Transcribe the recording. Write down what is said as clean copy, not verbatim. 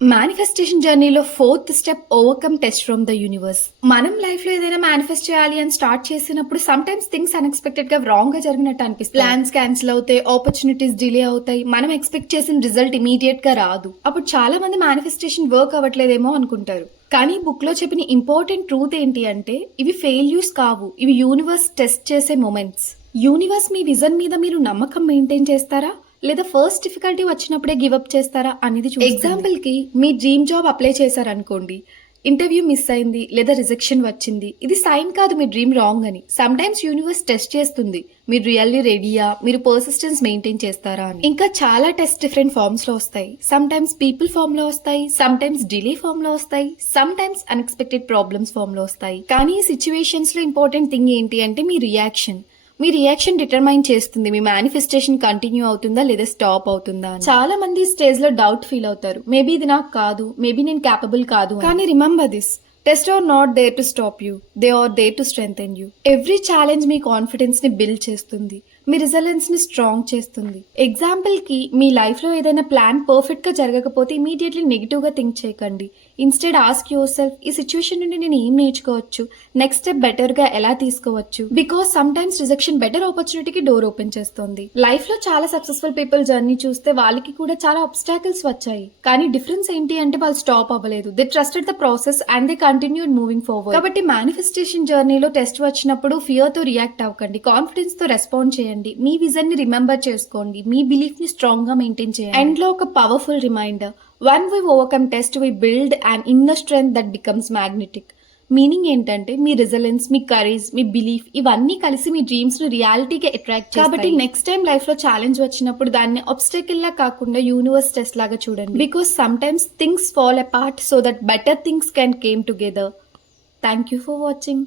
Manifestation జర్నీలో fourth step overcome test from the universe. మనం life లో ఏదైనా మేనిఫెస్ట్ చేయాలి అని స్టార్ట్ చేసినప్పుడు సమ్ టైమ్స్ థింగ్స్ అన్ఎక్స్పెక్టెడ్ గా రాంగ్ గా జరిగినట్టు అనిపిస్తుంది. ప్లాన్స్ క్యాన్సిల్ అవుతాయి, ఆపర్చునిటీస్ డిలే అవుతాయి, మనం ఎక్స్పెక్ట్ చేసిన రిజల్ట్ ఇమీడియట్ గా రాదు. అప్పుడు చాలా మంది మేనిఫెస్టేషన్ వర్క్ అవ్వట్లేదేమో అనుకుంటారు. కానీ బుక్ లో చెప్పిన ఇంపార్టెంట్ ట్రూత్ ఏంటి అంటే ఇవి ఫెయిల్యూర్స్ కావు, ఇవి యూనివర్స్ టెస్ట్ చేసే మూమెంట్స్. యూనివర్స్ మీ విజన్ మీద మీరు నమ్మకం మెయింటైన్ చేస్తారా లేదా ఫస్ట్ డిఫికల్టీ వచ్చినప్పుడే గివప్ చేస్తారా అనేది చూస్తుంది. ఎగ్జాంపుల్ కి మీ డ్రీమ్ జాబ్ అప్లై చేశారనుకోండి, ఇంటర్వ్యూ మిస్ అయింది లేదా రిజెక్షన్ వచ్చింది, ఇది సైన్ కాదు మీ డ్రీమ్ రాంగ్ అని. సమ్ టైమ్స్ యూనివర్స్ టెస్ట్ చేస్తుంది మీరు రియల్లీ రెడీయా, మీరు పర్సిస్టెన్స్ మెయింటైన్ చేస్తారా అని. ఇంకా చాలా టెస్ట్ డిఫరెంట్ ఫార్మ్స్ లో వస్తాయి. సమ్ టైమ్స్ పీపుల్ ఫార్మ్ లో వస్తాయి, సమ్ టైమ్స్ డిలే ఫార్మ్ లో వస్తాయి, some times unexpected problems form లో వస్తాయి. కానీ ఈ సిచ్యువేషన్స్ లో ఇంపార్టెంట్ థింగ్ ఏంటి అంటే మీ రియాక్షన్. మీ రియాక్షన్ డిటర్మైన్ చేస్తుంది మీ మేనిఫెస్టేషన్ కంటిన్యూ అవుతుందా లేదా స్టాప్ అవుతుందా అని. చాలా మంది స్టేజ్ లో డౌట్ ఫీల్ అవుతారు, మేబీ ఇది నాకు కాదు, మేబీ నేను క్యాపబుల్ కాదు అని. కానీ remember this, test are not there to stop you, they are there to strengthen you. Every challenge మీ కాన్ఫిడెన్స్ ని బిల్డ్ చేస్తుంది, మీ రిజలెన్స్ ని స్ట్రాంగ్ చేస్తుంది. ఎగ్జాంపుల్ కి మీ లైఫ్ లో ఏదైనా ప్లాన్ పర్ఫెక్ట్ గా జరగకపోతే ఇమీడియట్లీ నెగిటివ్ గా థింక్ చేయకండి. ఇన్స్టెడ్ ఆస్క్ యువర్ సెల్ఫ్, ఈ సిచ్యువేషన్ నుండి నేను ఏం నేర్చుకోవచ్చు, నెక్స్ట్ స్టెప్ బెటర్ గా ఎలా తీసుకోవచ్చు. Because sometimes rejection better ఆపర్చునిటీకి డోర్ ఓపెన్ చేస్తుంది. లైఫ్ లో చాలా సక్సెస్ఫుల్ పీపుల్ జర్నీ చూస్తే వాళ్ళకి కూడా చాలా ఆబ్స్టాకిల్స్ వచ్చాయి, కానీ డిఫరెన్స్ ఏంటి అంటే వాళ్ళు స్టాప్ అవ్వలేదు. They trusted the process and they continued moving forward. కాబట్టి మేనిఫెస్టేషన్ జర్నీలో టెస్ట్ వచ్చినప్పుడు ఫియర్ తో రియాక్ట్ అవ్వకండి, కాన్ఫిడెన్స్ తో రెస్పాండ్ చేయండి. మీ విజన్ ని రిమెంబర్ చేసుకోండి, మీ బిలీఫ్ ని స్ట్రాంగ్ గా మెయింటైన్ చేయండి. ఎండ్ లో ఒక powerful reminder, one we overcome test we build and inner strength that becomes magnetic. Meaning ఏంటంటే మీ రిజలెన్స్, మీ కరేజ్, మీ బిలీఫ్ ఇవన్నీ కలిసి మీ డ్రీమ్స్ ను రియాలిటీగా అట్రాక్ట్ చేస్తాయి. కాబట్టి నెక్స్ట్ టైం లైఫ్ లో ఛాలెంజ్ వచ్చినప్పుడు దాన్ని ఆబ్స్టకిల్ లా కాకుండా యూనివర్స్ టెస్ట్ లాగా చూడండి. Because some times things fall apart so that better things can came together. Thank you for watching.